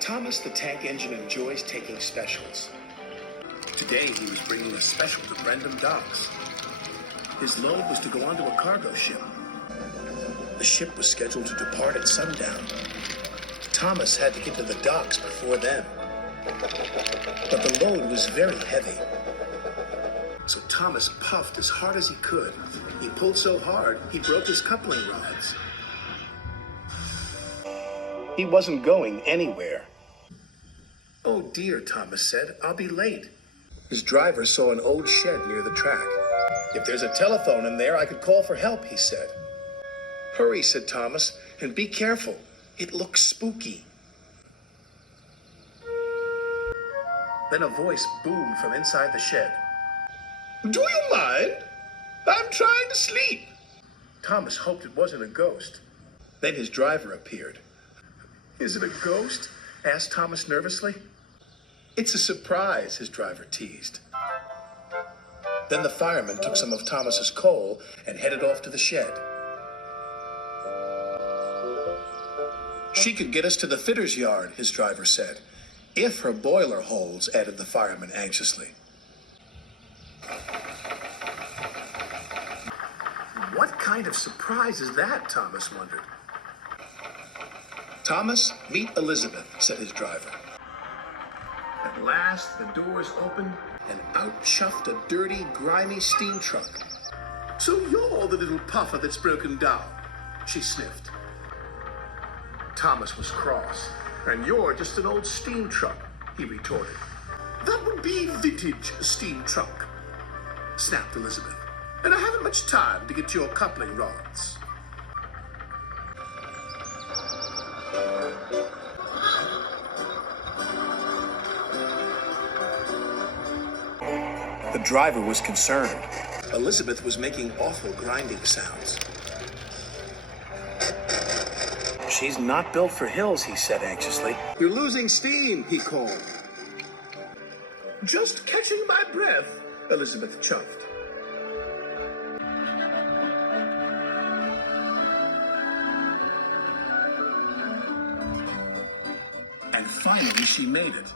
Thomas the Tank Engine enjoys taking specials. Today he was bringing a special to Brendam Docks. His load was to go onto a cargo ship. The ship was scheduled to depart at sundown. Thomas had to get to the docks before then. But the load was very heavy. So Thomas puffed as hard as he could. He pulled so hard, he broke his coupling rods. He wasn't going anywhere. "Oh dear," Thomas said, "I'll be late." His driver saw an old shed near the track. "If there's a telephone in there, I could call for help," he said. "Hurry," said Thomas, "and be careful. It looks spooky." Then a voice boomed from inside the shed. "Do you mind? I'm trying to sleep." Thomas hoped it wasn't a ghost. Then his driver appeared. "Is it a ghost?" asked Thomas nervously. "It's a surprise," his driver teased. Then the fireman took some of Thomas's coal and headed off to the shed. "She could get us to the fitter's yard," his driver said. "If her boiler holds," added the fireman anxiously. What kind of surprise is that? Thomas wondered. "Thomas, meet Elizabeth," said his driver. At last, the doors opened, and out chuffed a dirty, grimy steam truck. "So you're the little puffer that's broken down," she sniffed. Thomas was cross. "And you're just an old steam truck," he retorted. "That would be vintage steam truck," snapped Elizabeth. "And I haven't much time to get to your coupling rods." The driver was concerned. Elizabeth was making awful grinding sounds. "She's not built for hills," he said anxiously. "You're losing steam," he called. "Just catching my breath," Elizabeth chuffed. And finally she made it.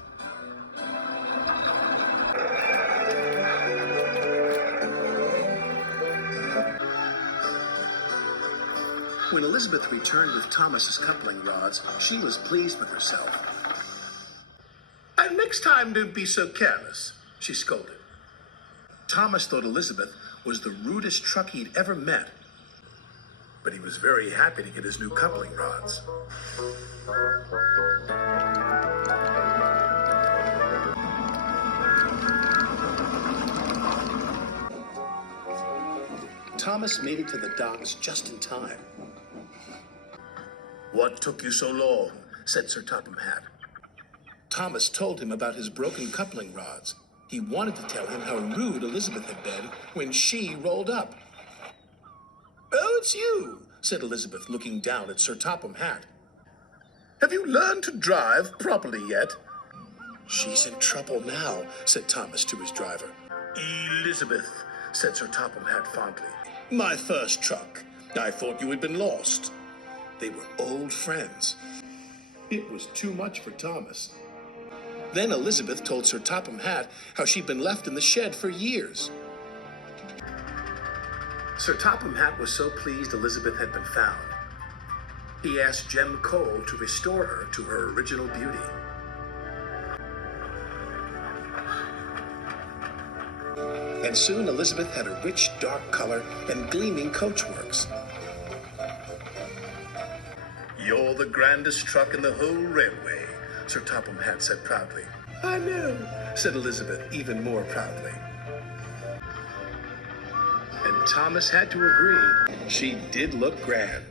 When Elizabeth returned with Thomas's coupling rods, she was pleased with herself. "And next time, don't be so careless," she scolded. Thomas thought Elizabeth was the rudest truck he'd ever met, but he was very happy to get his new coupling rods. Thomas made it to the docks just in time. "What took you so long?" said Sir Topham Hatt. Thomas told him about his broken coupling rods. He wanted to tell him how rude Elizabeth had been when she rolled up. "Oh, it's you," said Elizabeth, looking down at Sir Topham Hatt. "Have you learned to drive properly yet?" "She's in trouble now," said Thomas to his driver. "Elizabeth," said Sir Topham Hatt fondly. "My first truck. I thought you had been lost." They were old friends. It was too much for Thomas. Then Elizabeth told Sir Topham Hatt how she'd been left in the shed for years. Sir Topham Hatt was so pleased Elizabeth had been found. He asked Jem Cole to restore her to her original beauty. And soon Elizabeth had a rich, dark color and gleaming coachworks. "You're the grandest truck in the whole railway," Sir Topham Hatt said proudly. "I know," said Elizabeth even more proudly. And Thomas had to agree. She did look grand.